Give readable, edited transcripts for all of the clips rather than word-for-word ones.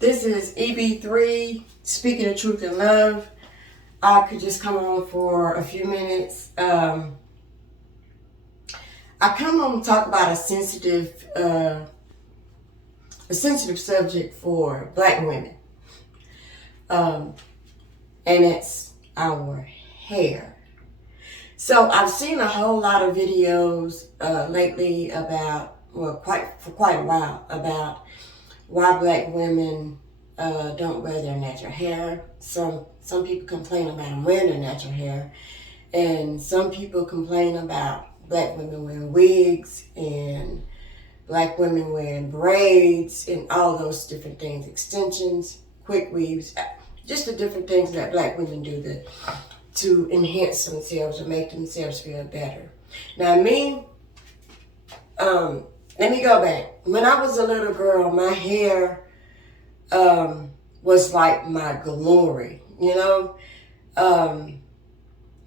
This is EB3, Speaking the Truth in Love. I could just come on for a few minutes. I come on to talk about a sensitive subject for Black women, and it's our hair. So I've seen a whole lot of videos lately about, for quite a while, about why Black women don't wear their natural hair. Some people complain about them wearing their natural hair, and some people complain about Black women wearing wigs and Black women wearing braids and all those different things, extensions, quick weaves, just the different things that Black women do to enhance themselves or make themselves feel better. Now let me go back. When I was a little girl, my hair was like my glory,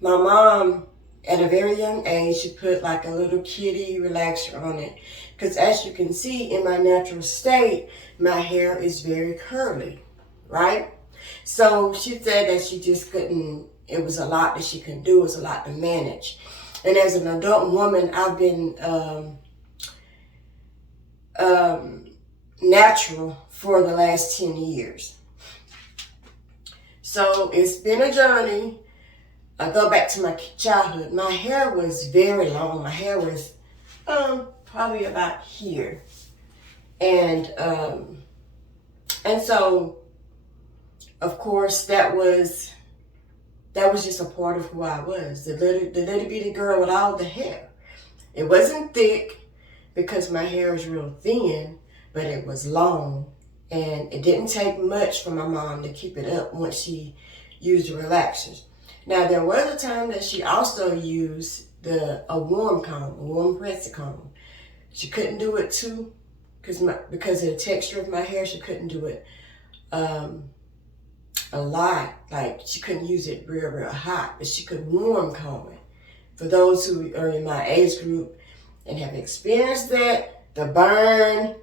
My mom, at a very young age, she put like a little kitty relaxer on it. Because as you can see, in my natural state, my hair is very curly, right? So she said that she just couldn't, it was a lot that she couldn't do, it was a lot to manage. And as an adult woman, I've been natural for the last 10 years. So it's been a journey. I go back to my childhood. My hair was very long. My hair was probably about here. And so, of course, that was just a part of who I was. The little bitty girl with all the hair. It wasn't thick because my hair was real thin, but it was long. And it didn't take much for my mom to keep it up once she used the relaxers. Now, there was a time that she also used a warm pressed comb. She couldn't do it too, because of the texture of my hair, she couldn't do it a lot. Like, she couldn't use it real hot, but she could warm comb it. For those who are in my age group and have experienced that, the burn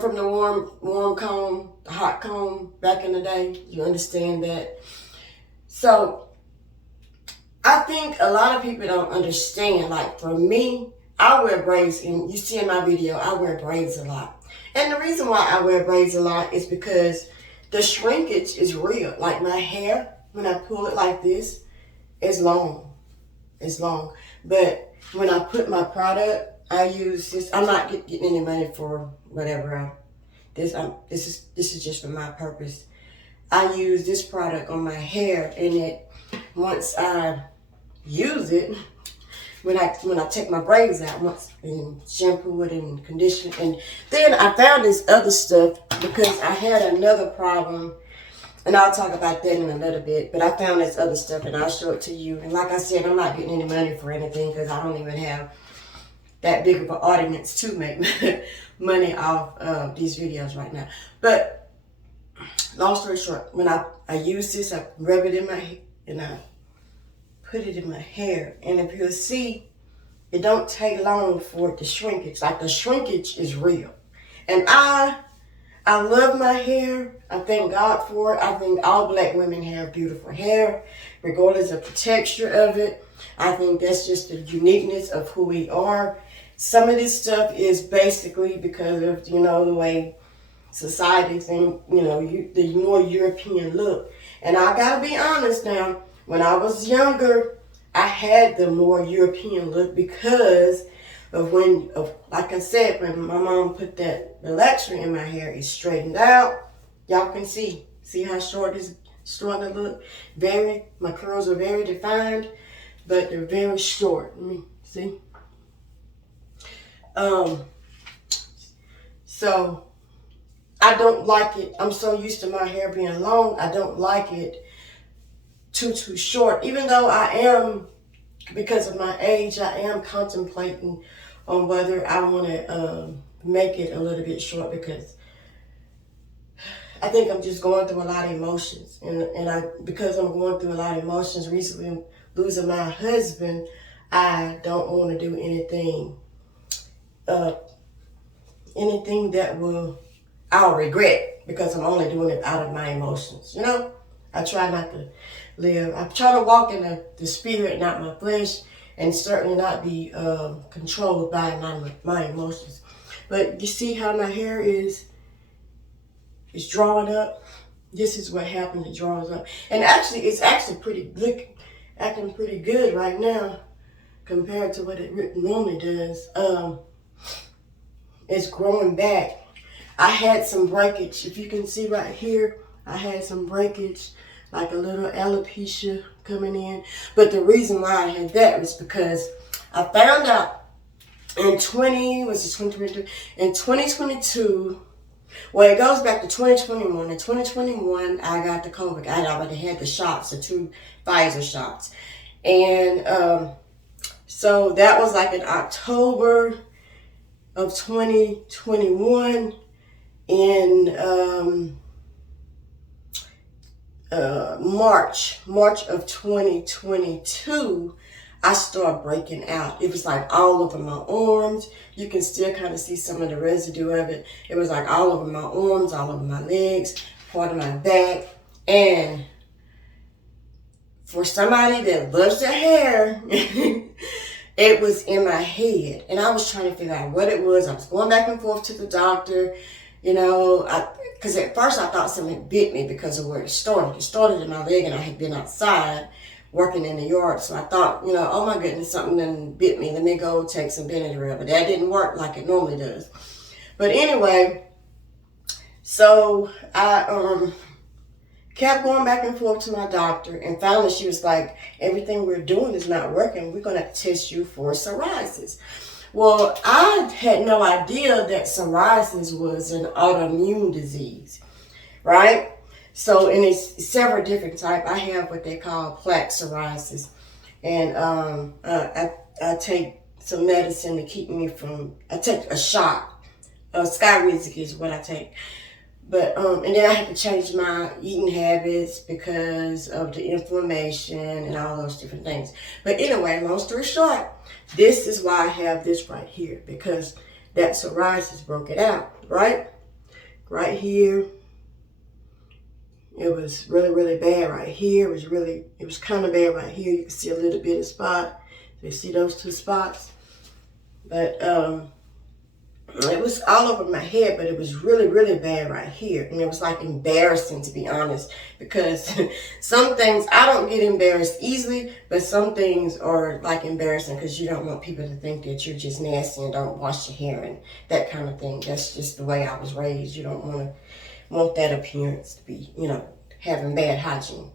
from the warm comb, the hot comb back in the day, you understand that. So I think a lot of people don't understand. Like, for me, I wear braids, and you see in my video, I wear braids a lot. And the reason why I wear braids a lot is because the shrinkage is real. Like, my hair, when I pull it like this, it's long. It's long. But when I put my product, I use this. I'm not getting any money for whatever. This is just for my purpose. I use this product on my hair, and once I use it, when I take my braids out, and shampoo it and condition, and then I found this other stuff because I had another problem, and I'll talk about that in a little bit. But I found this other stuff, and I'll show it to you. And like I said, I'm not getting any money for anything because I don't even have that big of an audience to make money off of these videos right now. But long story short, when I use this, I rub it in my hair and I put it in my hair. And if you'll see, it don't take long for it to shrinkage. Like, the shrinkage is real. And I love my hair. I thank God for it. I think all Black women have beautiful hair, regardless of the texture of it. I think that's just the uniqueness of who we are. Some of this stuff is basically because of, the way society think, the more European look. And I gotta be honest now, when I was younger, I had the more European look because of like I said, when my mom put that relaxer in my hair, it straightened out. Y'all can see how short it's starting to look. My curls are very defined, but they're very short. Let me see. So I don't like it. I'm so used to my hair being long. I don't like it too short. Even though because of my age, I am contemplating on whether I want to make it a little bit short, because I think I'm just going through a lot of emotions. Because I'm going through a lot of emotions recently, losing my husband, I don't want to do anything that will I'll regret because I'm only doing it out of my emotions. You know, I try not to live. I try to walk in the spirit, not my flesh, and certainly not be controlled by my emotions. But you see how my hair is drawing up? This is what happened. It draws up, and actually, it's actually acting pretty good right now compared to what it normally does. It's growing back. I had some breakage. If you can see right here, I had some breakage, like a little alopecia coming in. But the reason why I had that was because I found out in 2022, well, it goes back to 2021. In 2021, I got the COVID. I already had the shots, the 2 Pfizer shots. And so that was like in October of 2021. In March of 2022, I started breaking out. It was like all over my arms. You can still kind of see some of the residue of it. It was like all over my arms, all over my legs, part of my back. And for somebody that loves their hair, it was in my head. And I was trying to figure out what it was. I was going back and forth to the doctor. You know, because at first I thought something bit me because of where it started. It started in my leg, and I had been outside working in the yard. So I thought, you know, oh my goodness, something done bit me. Let me go take some Benadryl. But that didn't work like it normally does. But anyway, so I kept going back and forth to my doctor. And finally she was like, everything we're doing is not working. We're going to have to test you for psoriasis. Well, I had no idea that psoriasis was an autoimmune disease, right? So, and it's several different types. I have what they call plaque psoriasis. And I take some medicine to keep me from, I take a shot. Skyrizi is what I take. But, and then I had to change my eating habits because of the inflammation and all those different things. But anyway, long story short, this is why I have this right here, because that psoriasis broke it out, right? Right here. It was really, really bad right here. It was kind of bad right here. You can see a little bit of spot. So you see those 2 spots? But, it was all over my head, but it was really, really bad right here. And it was like embarrassing, to be honest, because some things, I don't get embarrassed easily, but some things are like embarrassing because you don't want people to think that you're just nasty and don't wash your hair and that kind of thing. That's just the way I was raised. You don't want that appearance to be, you know, having bad hygiene.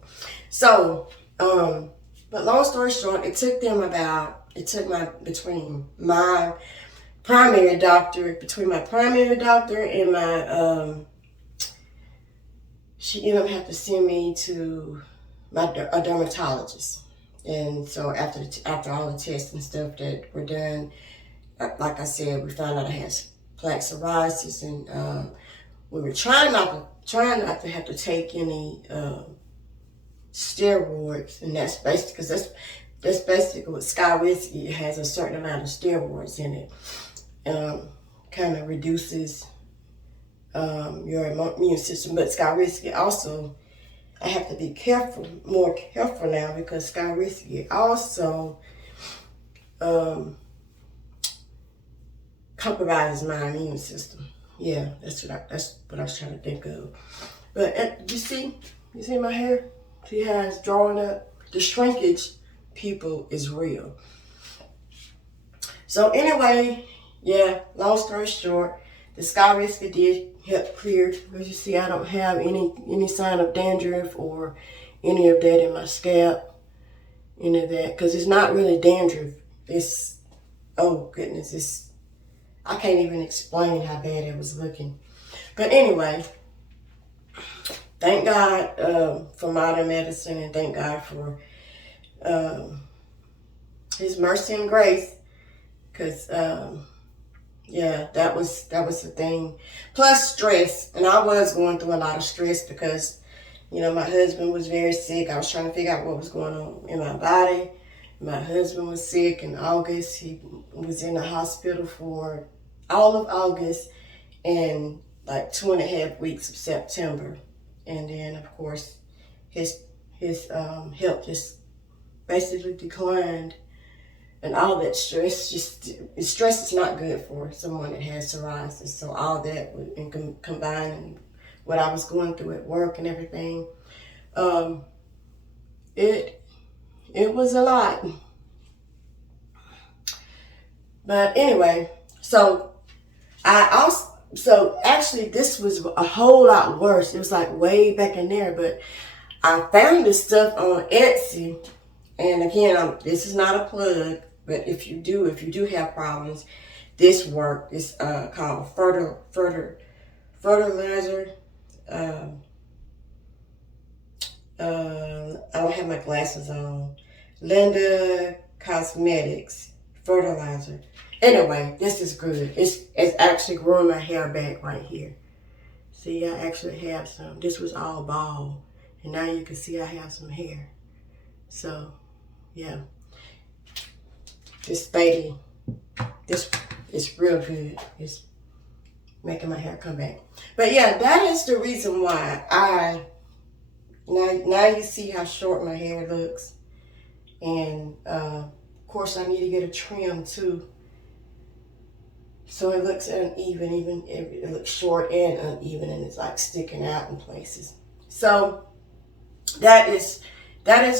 So, but long story short, between my primary doctor and my, she ended up having to send me to a dermatologist. And so after all the tests and stuff that were done, like I said, we found out I had plaque psoriasis, and we were trying not to have to take any steroids, and that's basically because that's basically what Skyrizi. It has a certain amount of steroids in it. Kind of reduces your immune system. But Skyrizi also, I have to be more careful now, because Skyrizi also compromises my immune system. Yeah, that's what I was trying to think of. But you see my hair? See how it's drawing up? The shrinkage, people, is real. So anyway, yeah, long story short, the Skyrizi did help clear. As you see, I don't have any sign of dandruff or any of that in my scalp, any of that, because it's not really dandruff. It's, oh goodness, I can't even explain how bad it was looking. But anyway, thank God for modern medicine, and thank God for His mercy and grace, because yeah, that was the thing. Plus stress, and I was going through a lot of stress because, you know, my husband was very sick. I was trying to figure out what was going on in my body. My husband was sick in August. He was in the hospital for all of August, and like 2.5 weeks of September. And then of course his health just basically declined, and all that stress, stress is not good for someone that has psoriasis. So all that and combined what I was going through at work and everything, it was a lot. But anyway, so actually this was a whole lot worse. It was like way back in there, but I found this stuff on Etsy. And again, this is not a plug, but if you do have problems, this work is called fertilizer. I don't have my glasses on. Linda Cosmetics fertilizer. Anyway, this is good. It's actually growing my hair back right here. See, I actually have some. This was all bald, and now you can see I have some hair. So, yeah. This lady, this is real good. It's making my hair come back. But yeah, that is the reason why now you see how short my hair looks. And of course I need to get a trim too, so it looks uneven. Even it looks short and uneven, and it's like sticking out in places. So that is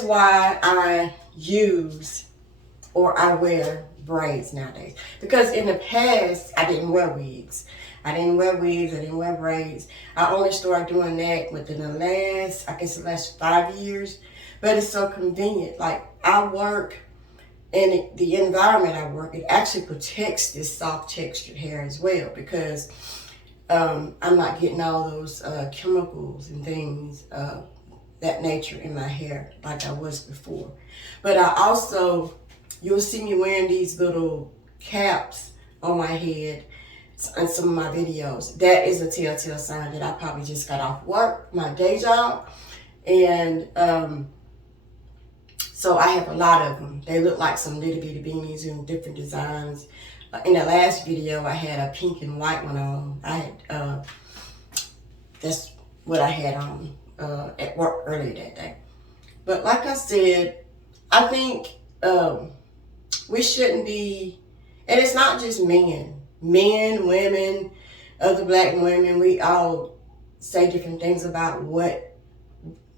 why I use or I wear braids nowadays. Because in the past I didn't wear wigs. I didn't wear braids. I only started doing that within the last 5 years. But it's so convenient. Like, I work, and the environment I work, it actually protects this soft textured hair as well, because I'm not getting all those chemicals and things that nature in my hair like I was before. But I also, you'll see me wearing these little caps on my head in some of my videos. That is a telltale sign that I probably just got off work, my day job, and so I have a lot of them. They look like some little bitty beanies in different designs. In the last video, I had a pink and white one on. That's what I had on at work earlier that day. But like I said, I think we shouldn't be, and it's not just men, women, other black women, we all say different things about what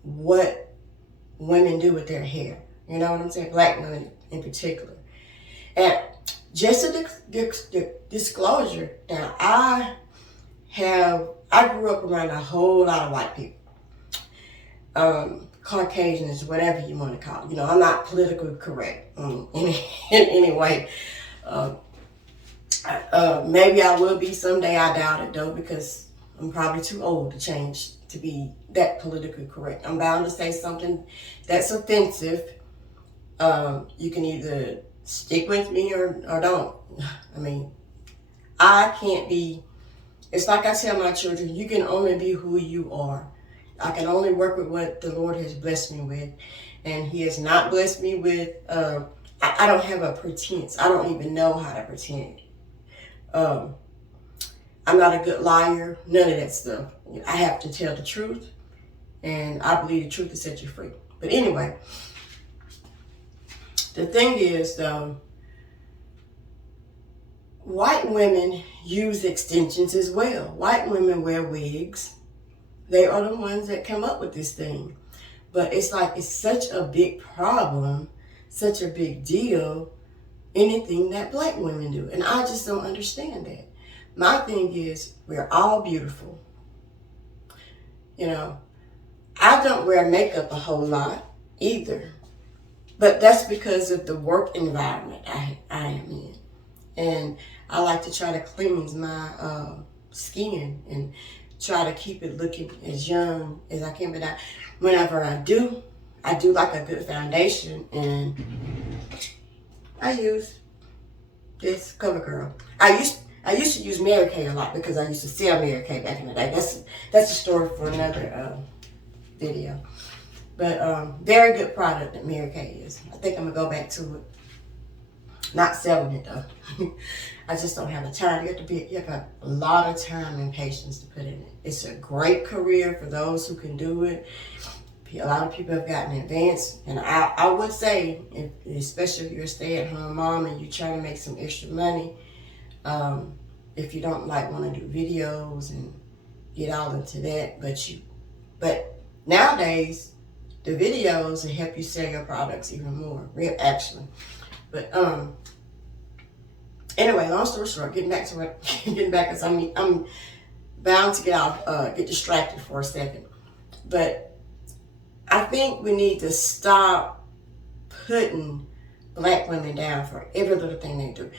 women do with their hair. You know what I'm saying? Black women in particular. And just a disclosure, now I grew up around a whole lot of white people. Caucasians, whatever you want to call it. You know, I'm not politically correct in any way. Maybe I will be someday. I doubt it though, because I'm probably too old to change to be that politically correct. I'm bound to say something that's offensive. You can either stick with me or don't. I mean, I can't be, it's like I tell my children, you can only be who you are. I can only work with what the Lord has blessed me with. And He has not blessed me with, I don't have a pretense. I don't even know how to pretend. I'm not a good liar, none of that stuff. I have to tell the truth, and I believe the truth will set you free. But anyway, the thing is, though, white women use extensions as well. White women wear wigs. They are the ones that come up with this thing. But it's like, it's such a big problem, such a big deal, anything that black women do. And I just don't understand that. My thing is, we're all beautiful. You know, I don't wear makeup a whole lot either. But that's because of the work environment I am in. And I like to try to cleanse my skin and try to keep it looking as young as I can. But whenever I do like a good foundation, and I use this CoverGirl. I used to use Mary Kay a lot because I used to sell Mary Kay back in the day. That's a story for another video. But very good product that Mary Kay is. I think I'm gonna go back to it. Not selling it though. I just don't have the time. You have a lot of time and patience to put in it. It's a great career for those who can do it. A lot of people have gotten advanced, and I would say, especially if you're a stay-at-home mom and you're trying to make some extra money, if you don't like want to do videos and get all into that, but nowadays the videos will help you sell your products even more, actually. But anyway, long story short, getting back because I'm bound to get distracted for a second, but I think we need to stop putting black women down for every little thing they do.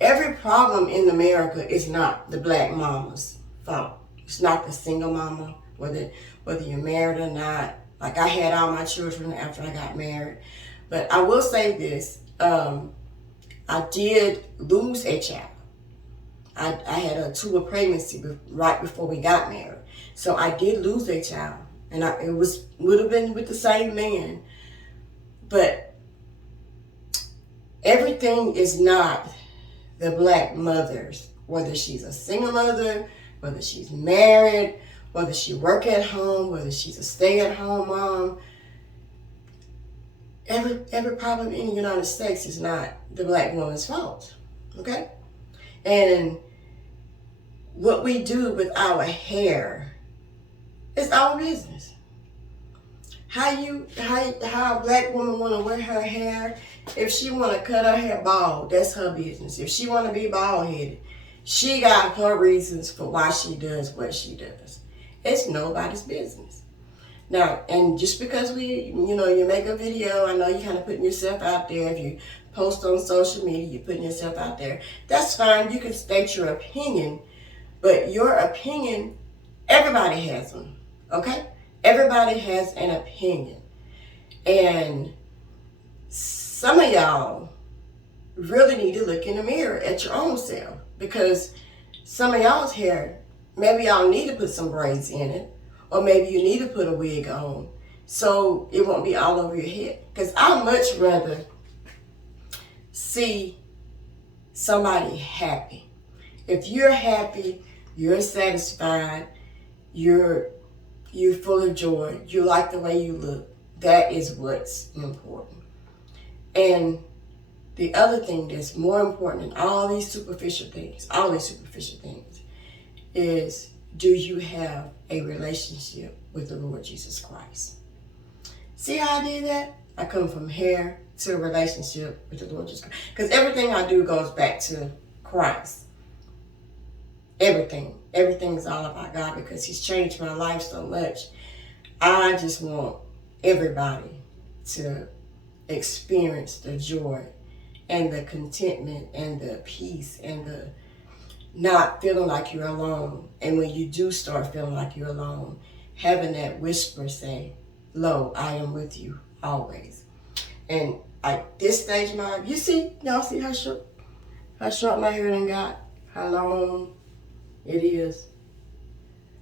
Every problem in America is not the black mama's fault. It's not the single mama, whether you're married or not. Like, I had all my children after I got married. But I will say this, I did lose a child. I had a tubal pregnancy right before we got married. So I did lose a child. And it would have been with the same man. But everything is not the black mother's, whether she's a single mother, whether she's married, whether she work at home, whether she's a stay-at-home mom. Every problem in the United States is not the black woman's fault, okay? And what we do with our hair is our business. How a black woman want to wear her hair, if she want to cut her hair bald, that's her business. If she want to be bald-headed, she got her reasons for why she does what she does. It's nobody's business. Now, and just because you make a video, I know you're kind of putting yourself out there. If you post on social media, you're putting yourself out there. That's fine. You can state your opinion, but your opinion, everybody has them, okay? Everybody has an opinion. And some of y'all really need to look in the mirror at your own self, because some of y'all's hair, maybe y'all need to put some braids in it, or maybe you need to put a wig on so it won't be all over your head. Because I'd much rather see somebody happy. If you're happy, you're satisfied, you're full of joy, you like the way you look, that is what's important. And the other thing that's more important than all these superficial things, is, do you have a relationship with the Lord Jesus Christ? See how I did that? I come from hair to a relationship with the Lord Jesus Christ. Because everything I do goes back to Christ. Everything is all about God, because He's changed my life so much. I just want everybody to experience the joy and the contentment and the peace and the not feeling like you're alone. And when you do start feeling like you're alone, having that whisper say, "Lo, I am with you always." And at this stage of my life, y'all see how short my hair done got, how long it is.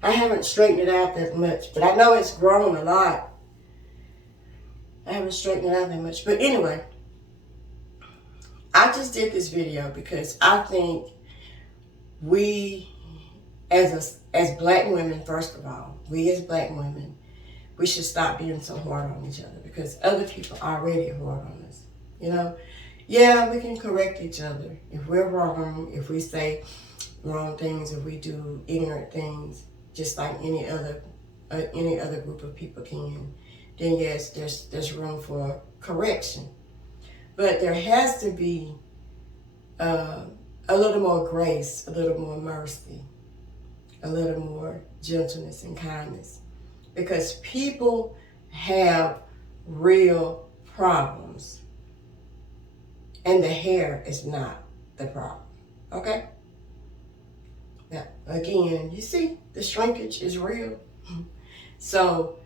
I haven't straightened it out that much, but I know it's grown a lot. I haven't straightened it out that much. But anyway, I just did this video because I think we, as black women, first of all, we as black women, we should stop being so hard on each other, because other people are already hard on us. Yeah, we can correct each other if we're wrong, if we say wrong things, if we do ignorant things, just like any other group of people can. Then yes, there's room for correction, but there has to be a little more grace, a little more mercy, a little more gentleness and kindness, because people have real problems, and the hair is not the problem. Okay? Now, again, you see, the shrinkage is real. So,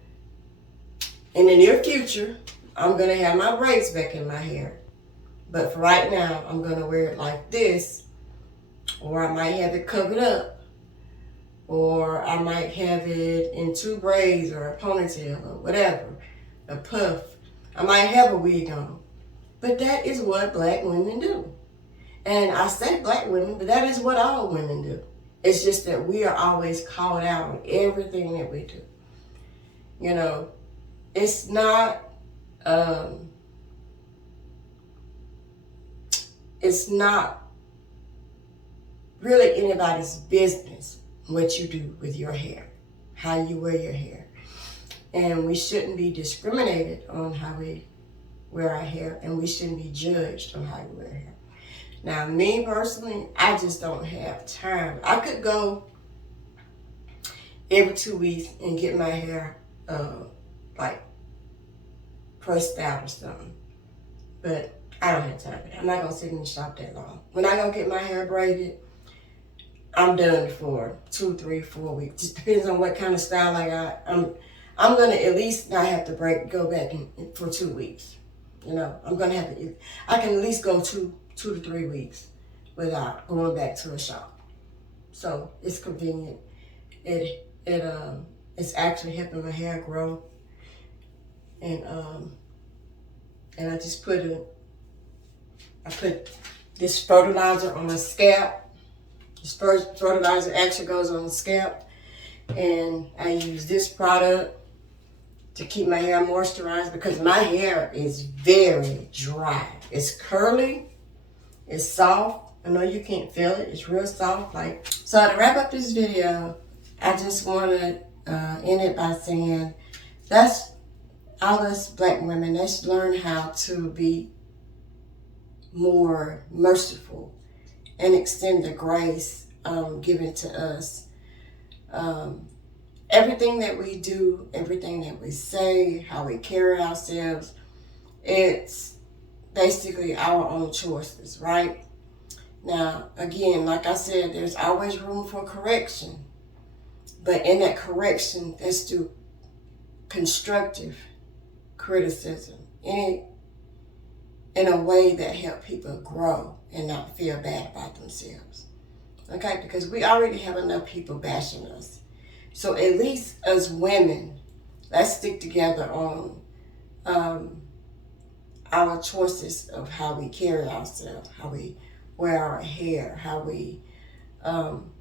in the near future, I'm going to have my braids back in my hair. But for right now, I'm going to wear it like this, or I might have it covered up, or I might have it in two braids or a ponytail or whatever, a puff. I might have a wig on. But that is what black women do. And I say black women, but that is what all women do. It's just that we are always called out on everything that we do. You know, it's not, it's not really anybody's business what you do with your hair, how you wear your hair. And we shouldn't be discriminated on how we wear our hair, and we shouldn't be judged on how we wear hair. Now, me personally, I just don't have time. I could go every 2 weeks and get my hair like pressed out or something. But I don't have time for that. I'm not gonna sit in the shop that long. When I go get my hair braided, I'm done for 2, 3, 4 weeks. Just depends on what kind of style I got. I'm gonna at least not have to go back for 2 weeks. You know, I'm gonna have to. I can at least go 2 to 3 weeks without going back to a shop. So it's convenient. It's actually helping my hair grow. And I just put this fertilizer on my scalp. This fertilizer actually goes on the scalp, and I use this product to keep my hair moisturized because my hair is very dry. It's curly, it's soft. I know you can't feel it. It's real soft. So to wrap up this video, I just want to end it by saying that's all us black women. Let's learn how to be more merciful and extend the grace given to us. Everything that we do, everything that we say, how we carry ourselves, it's basically our own choices, right? Now, again, like I said, there's always room for correction. But in that correction, let's do constructive criticism in a way that help people grow and not feel bad about themselves. Okay? Because we already have enough people bashing us. So at least as women, let's stick together on our choices of how we carry ourselves, how we wear our hair, how we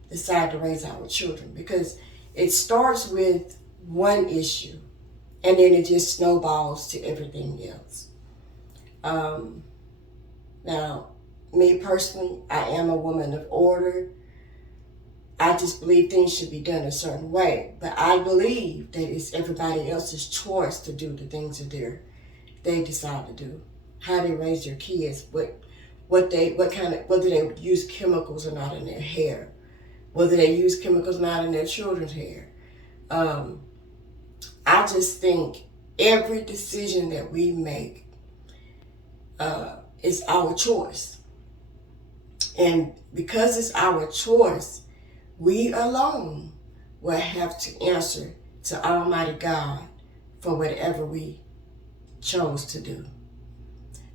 decide to raise our children. Because it starts with one issue, and then it just snowballs to everything else. Now, me personally, I am a woman of order. I just believe things should be done a certain way. But I believe that it's everybody else's choice to do the things that they decide to do. How they raise their kids, whether they use chemicals or not in their hair, whether they use chemicals or not in their children's hair. I just think every decision that we make is our choice. And because it's our choice, we alone will have to answer to Almighty God for whatever we chose to do.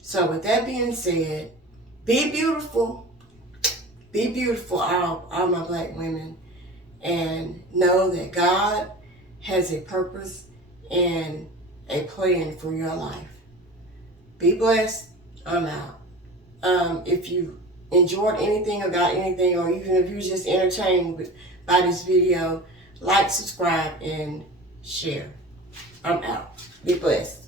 So with that being said, be beautiful. Be beautiful, all my black women. And know that God has a purpose and a plan for your life. Be blessed. I'm out. If you enjoyed anything or got anything, or even if you're just entertained by this video, like, subscribe, and share. I'm out. Be blessed.